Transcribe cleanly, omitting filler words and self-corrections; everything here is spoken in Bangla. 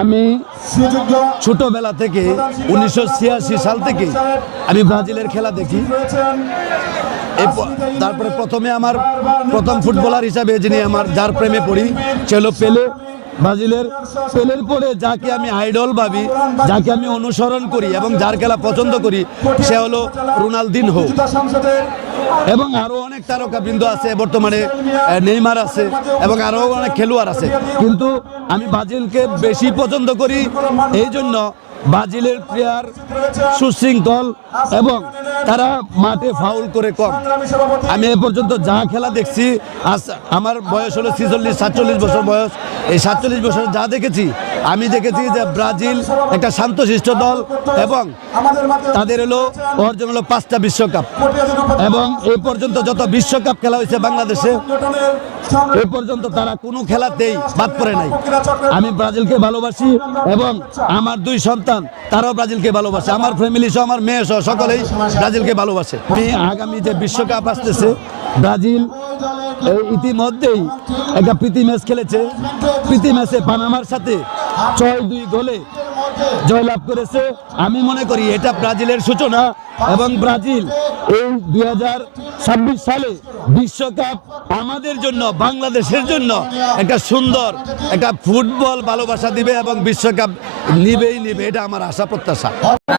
আমি ছোটবেলা থেকে 1986 সাল থেকে আমি ব্রাজিলের খেলা দেখি। তারপরে প্রথমে আমার প্রথম ফুটবলার হিসাবে যিনি আমার যার প্রেমে পড়ি সে হলো পেলে। ব্রাজিলের পেলের পরে যাকে আমি আইডল ভাবি, যাকে আমি অনুসরণ করি এবং যার খেলা পছন্দ করি সে হলো রোনালদিনহো। এবং আরো অনেক তারকাবৃন্দ আছে, বর্তমানে নেইমার আছে এবং আরো অনেক খেলোয়াড় আছে, কিন্তু আমি ব্রাজিলকে বেশি পছন্দ করি এই জন্য ব্রাজিলের প্লেয়ার সুশৃঙ্খল এবং তারা মাঠে ফাউল করে কম। আমি এ পর্যন্ত যা খেলা দেখছি, আজ আমার বয়স হলো 46-47 বছর বয়স, এই 47 বছর যা দেখেছি আমি দেখেছি যে ব্রাজিল একটা শান্তশিষ্ট দল এবং তাদের হলো অর্জন হলো 5টা বিশ্বকাপ এবং এই পর্যন্ত যত বিশ্বকাপ খেলা হয়েছে বাংলাদেশে এই পর্যন্ত তারা কোনো খেলাতেই বাদ পড়ে নাই। আমি ব্রাজিলকে ভালোবাসি এবং আমার 2 সন্তান তারাও ব্রাজিলকে ভালোবাসে, আমার ফ্যামিলি সহ আমার মেয়ে সহ সকলেই ব্রাজিলকে ভালোবাসে। আমি আগামী যে বিশ্বকাপ আসতেছে, ব্রাজিল ইতিমধ্যেই একটা প্রীতি ম্যাচ খেলেছে, প্রীতি ম্যাচে পানামার সাথে 6-2 গোলে জয়লাভ করেছে। আমি মনে করি এটা ব্রাজিলের সূচনা এবং ব্রাজিল এই 2026 সালে বিশ্বকাপ আমাদের জন্য, বাংলাদেশের জন্য একটা সুন্দর একটা ফুটবল ভালোবাসা দিবে এবং বিশ্বকাপ নিবেই নিবে, এটা আমার আশা প্রত্যাশা।